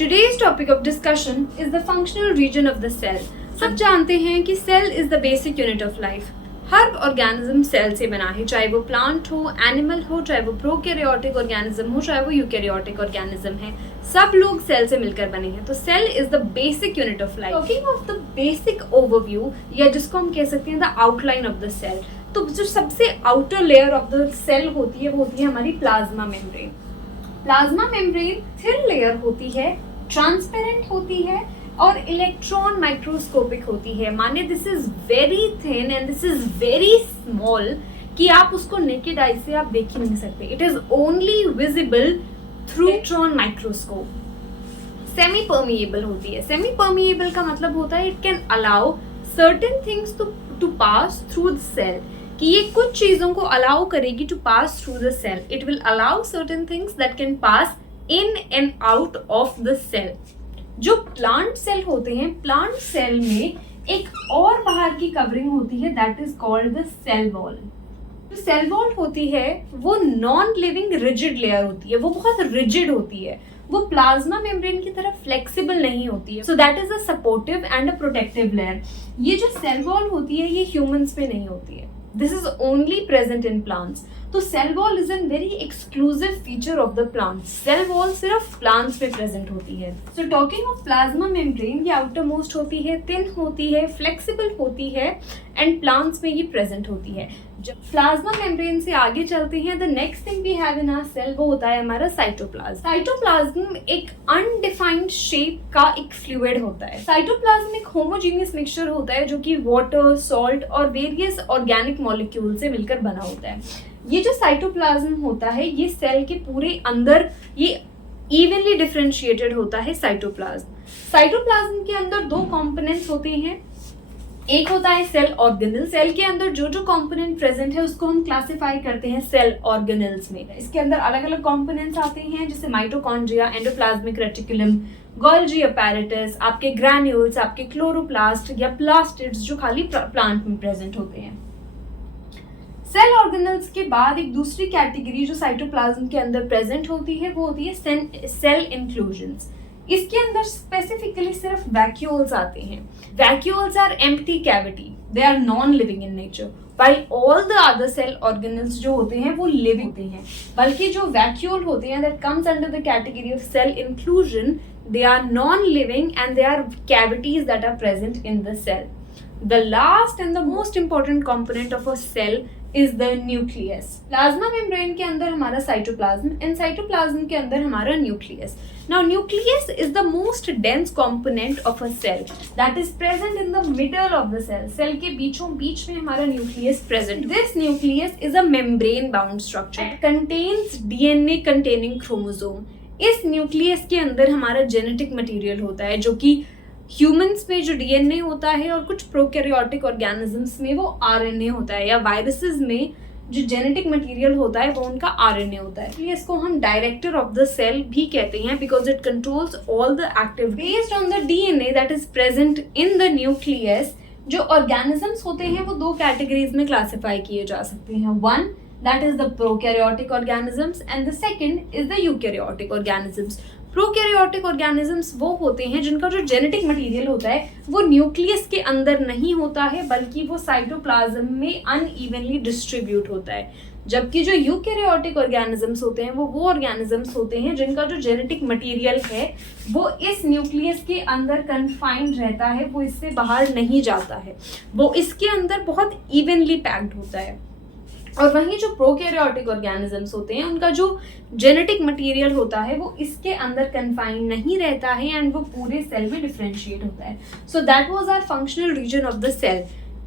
Today's topic of discussion is the functional region of the cell. सब जानते हैं कि cell is the basic unit of life. हर organism cell से बना है, चाहे वो प्लांट हो, एनिमल हो, चाहे वो प्रोकैरियोटिक ऑर्गेनिज्म हो, चाहे वो यूकैरियोटिक ऑर्गेनिज्म है. सब लोग सेल से मिलकर बने हैं. तो cell is the basic unit of life. Talking of the basic overview, या जिसको हम कह सकते हैं the outline of the cell, तो जो सबसे outer layer of the cell होती है वो होती है हमारी plasma membrane. Plasma membrane thin layer होती है, ट्रांसपेरेंट होती है और इलेक्ट्रॉन माइक्रोस्कोपिक होती है. माने this is very thin and this is very small कि आप उसको नेकेड आई से आप देख ही नहीं सकते. It is only visible through electron microscope. Semi permeable होती है. सेमी परमिएबल का मतलब होता है it can allow certain things to pass through the cell, कि ये कुछ चीजों को अलाउ करेगी to pass through the cell. It will allow certain things that can pass in and out of the cell. जो प्लांट सेल होते हैं, plant cell में एक और बाहर की कवरिंग होती है that is called the cell wall. जो सेल वॉल होती है वो नॉन लिविंग रिजिड लेयर होती है, वो बहुत रिजिड होती है, वो प्लाज्मा मेम्ब्रेन की तरह फ्लेक्सिबल नहीं होती है. So that is a supportive and a protective layer. ये जो सेल वॉल होती है ये ह्यूमंस में नहीं होती है. This is only present in plants. तो cell wall is an very exclusive feature of the plant. Cell wall सिर्फ प्लांट्स में प्रेजेंट होती है. So talking of plasma membrane, ये आउटर मोस्ट होती है, थिन होती है, फ्लेक्सिबल होती है एंड प्लांट्स में ये प्रेजेंट होती है. जब प्लाज्मा मेम्ब्रेन से आगे चलते हैं, the next thing we have in our cell वो होता है हमारा साइटोप्लाज्म. साइटोप्लाज्म एक अनडिफाइंड शेप का एक फ्लूइड होता है. साइटोप्लाज्म एक होमोजीनियस मिक्सचर होता है जो कि वाटर, सॉल्ट और वेरियस ऑर्गेनिक मॉलिक्यूल से मिलकर बना होता है. ये जो साइटोप्लाज्म होता है ये सेल के पूरे अंदर ये इवनली डिफरेंशिएटेड होता है. साइटोप्लाज्म के अंदर दो कंपोनेंट्स होते हैं. एक होता है सेल ऑर्गेनल. सेल के अंदर जो जो कंपोनेंट प्रेजेंट है उसको हम क्लासिफाई करते हैं सेल ऑर्गेनल्स में. इसके अंदर अलग अलग कंपोनेंट्स आते हैं जैसे mitochondria, endoplasmic reticulum, Golgi apparatus, आपके ग्रैन्यूल्स, आपके क्लोरोप्लास्ट या प्लास्टिड्स जो खाली प्लांट में प्रेजेंट होते हैं. सेल ऑर्गेनल्स के बाद एक दूसरी कैटेगरी जो साइटोप्लाज्म के अंदर प्रेजेंट होती है वो होती है सेल इंक्लूजन्स. इसके अंदर स्पेसिफिकली सिर्फ वैक्यूल्स आते हैं. Vacuoles are empty cavity, they are non living in nature, while all the other cell organelles जो होते हैं वो लिविंग होते हैं. बल्कि जो वैक्यूल होते हैं that comes under the category of cell inclusion, they are non-living and they are cavities that are present in the cell. The last and the most important component of a cell is the nucleus. Plasma membrane के अंदर हमारा cytoplasm and cytoplasm के अंदर हमारा nucleus. Now nucleus is the most dense component of a cell that is present in the middle of the cell. Cell के बीचों बीच में हमारा nucleus present. This nucleus is a membrane bound structure. It contains DNA containing chromosome. इस nucleus के अंदर हमारा genetic material होता है जो कि ह्यूमंस में जो डीएनए होता है और कुछ प्रोकैरियोटिक ऑर्गेनिजम्स में वो आरएनए होता है, या वायरसेस में जो जेनेटिक मटेरियल होता है वो उनका आरएनए होता है. इसलिए इसको हम डायरेक्टर ऑफ द सेल भी कहते हैं because it controls all the active based on the DNA that is present in the nucleus. जो ऑर्गेनिजम्स होते हैं वो दो कैटेगरीज में क्लासिफाई किए जा सकते हैं. One that is the prokaryotic organisms and the second is the eukaryotic organisms. Prokaryotic organisms वो होते हैं जिनका जो जेनेटिक मटेरियल होता है वो न्यूक्लियस के अंदर नहीं होता है बल्कि वो साइटोप्लाज्म में अनइवनली डिस्ट्रीब्यूट होता है. जबकि जो यूकैरियोटिक ऑर्गेनिजम्स होते हैं वो ऑर्गेनिजम्स होते हैं जिनका जो जेनेटिक मटेरियल है वो इस न्यूक्लियस के अंदर कन्फाइंड रहता है, वो इससे बाहर नहीं जाता है, वो इसके अंदर बहुत इवनली पैक्ड होता है. और वहीं जो प्रोकैरियोटिक ऑर्गेनिजम्स होते हैं उनका जो जेनेटिक मटेरियल होता है वो इसके अंदर कन्फाइंड नहीं रहता है एंड वो पूरे सेल में डिफरेंशिएट होता है. So that was our functional region of the cell.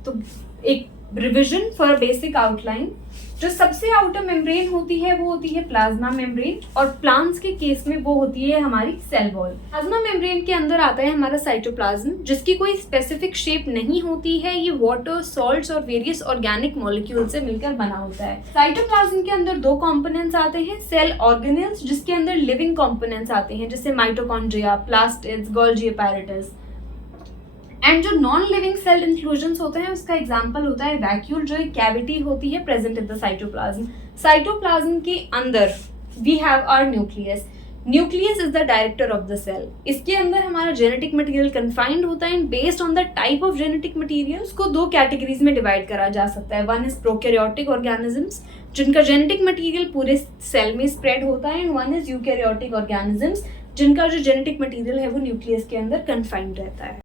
तो एक रिविजन फॉर बेसिक आउटलाइन. जो सबसे आउटर मेम्ब्रेन होती है वो होती है प्लाज्मा मेम्ब्रेन और प्लांट्स के केस में वो होती है हमारी सेल वॉल. प्लाज्मा मेम्ब्रेन के अंदर आता है हमारा साइटोप्लाज्म जिसकी कोई स्पेसिफिक शेप नहीं होती है. ये वाटर, सॉल्ट्स और वेरियस ऑर्गेनिक मॉलिक्यूल से मिलकर बना होता है. साइटोप्लाज्म के अंदर दो कंपोनेंट्स आते हैं, सेल ऑर्गेनेल्स जिसके अंदर लिविंग कंपोनेंट्स आते हैं जैसे mitochondria, plastids, Golgi apparatus. And जो नॉन लिविंग सेल इंक्लूजन्स होते हैं उसका एग्जांपल होता है वैक्यूल, जो एक कैविटी होती है present in the cytoplasm. Cytoplasm के अंदर we have our nucleus. Nucleus is the director of the cell. इसके अंदर हमारा जेनेटिक मटेरियल कन्फाइंड होता है and based on the type of genetic material उसको दो कैटेगरीज में डिवाइड करा जा सकता है। वन इज प्रोकैरियोटिक ऑर्गेनिजम्स जिनका जेनेटिक मटेरियल पूरे सेल में स्प्रेड होता है and one is eukaryotic organisms जिनका जो जेनेटिक मटेरियल है वो न्यूक्लियस के अंदर कन्फाइंड रहता है।